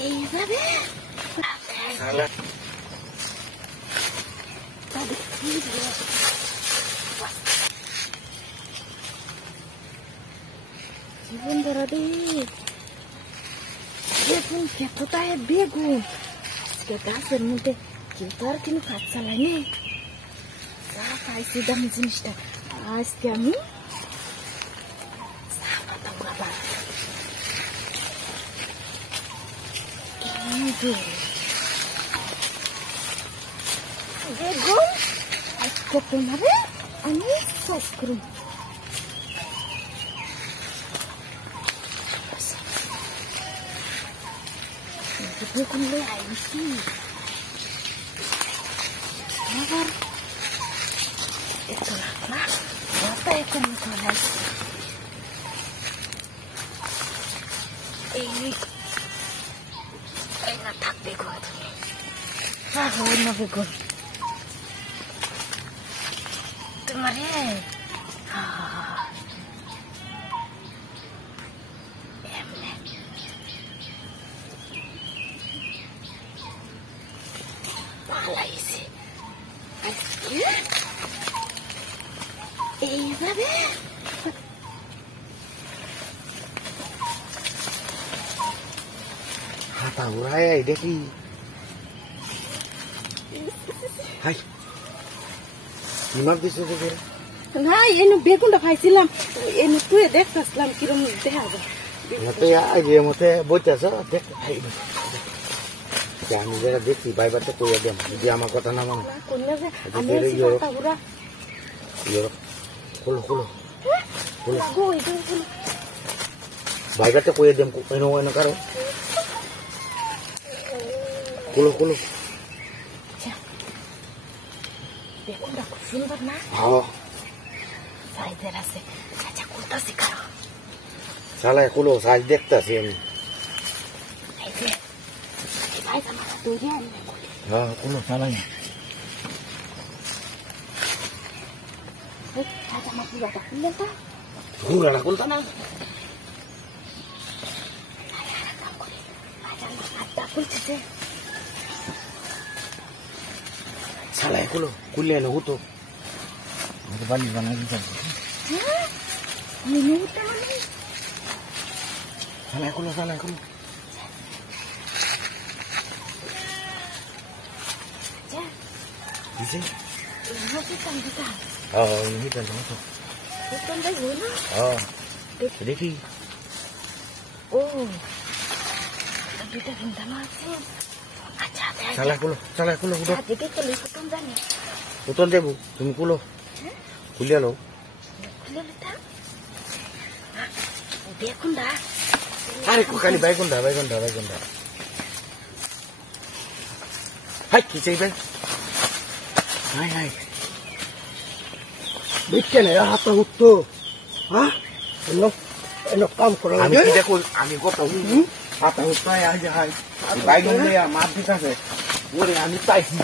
এইভাবে জীবন ধরা দে বেগুন খেতটায় বেগুন আজকে গাছের মধ্যে কেউ তো আর কিন্তু কাজ চালায়নি যা পাইছি দামি জিনিসটা আজকে আমি বেগুন আজকে তোমারে আমি শেষ করুন বেগুন লয়ে আইছি আবার এত না মাথা এখন খাই এই না থাকবে গো তুমি অন্য বেগুন তোমারে পালাইছে আজকে এইভাবে হাতা উড়ায় দেখি হাই নিমাক দিছে দেখে না এনে বেগুনটা খাইছিলাম এনে তুই দেখতেছিলাম কিরম দেখা যায় মতে আগে মতে বইতেছ দেখ আমি যারা দেখছি বাইবারটা কইয়া দেম যদি আমার কথা না মানে খুলো খুলো বাইবারটা কইয়া দেম এনে এনে কারো খুলো খুলো বেগুনটা খুব সুন্দর না হ্যাঁ সাইজের আছে আচ্ছা খুলতেছি কারো সালা খুলো সাইজ দেখতেছি আমি হ্যাঁ খুলো সালাই ঘুরাটা খুলতা না সালাই খুলো খুললে এলো হতো বাড়ি বানাই দিতে সালাই খুলো সালাই খুলো dice ini kan sama tuh bukan begono দেখি ও দুটো ঘন্টা মারছে আচ্ছা চালা কুলো উঠো দেখে তো লিখতম জানি উঠন দেবো তুমি কুলো খুলে লো দেখুন দা আরে খালি বাইগুন্ডা হাই কি চাইবে হাই হাই দেখতে না হাত উঠতো হ্যাঁ এলো কাম করো আমি কি দেখো আমি কত হাত উঠতো আজ হাই বাইগুন্ডা মার দিতেছে ওরে আমি পাইছি